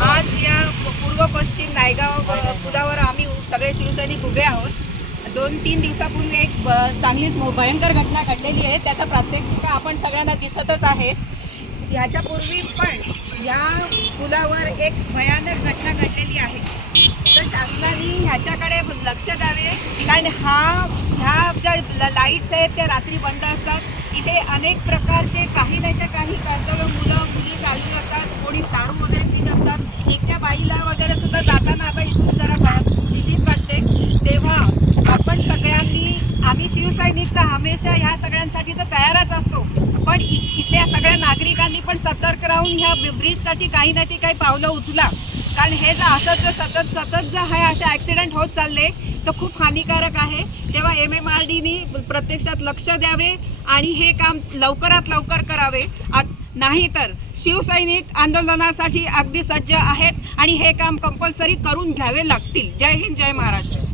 आज या पूर्व पश्चिम नायगाव पुलावर आम्ही सगळे शिवसैनिक उभे आहोत. दोन तीन दिवसापूर्वी एक ब- चांगलीच भयंकर घटना घडलेली आहे. त्याचा प्रात्यक्षिक आपण सगळ्यांना दिसतच आहे. ह्याच्यापूर्वी पण या पुलावर एक भयानक घटना घडलेली आहे. तर शासनाने ह्याच्याकडे लक्ष द्यावे. कारण हा ह्या ज्या ल- लाईट्स आहेत त्या रात्री बंद असतात. इथे अनेक प्रकारचे काही नाही तर काही कर्तव्य आम्ही शिवसैनिक तर हमेशा ह्या सगळ्यांसाठी तर तयारच असतो. पण इ- इथल्या सगळ्या नागरिकांनी पण सतर्क राहून ह्या ब्रिजसाठी काही ना काही पावलं उचला. कारण हे जर असंच जर सतत सतत जर हे असे ॲक्सिडेंट होत चालले तर खूप हानिकारक आहे. तेव्हा एम एम आर डीनी प्रत्यक्षात लक्ष द्यावे आणि हे काम लवकरात लवकर करावे. नाही तर शिवसैनिक आंदोलनासाठी अगदी सज्ज आहेत आणि हे काम कंपल्सरी करून घ्यावे लागतील. जय हिंद जय महाराष्ट्र.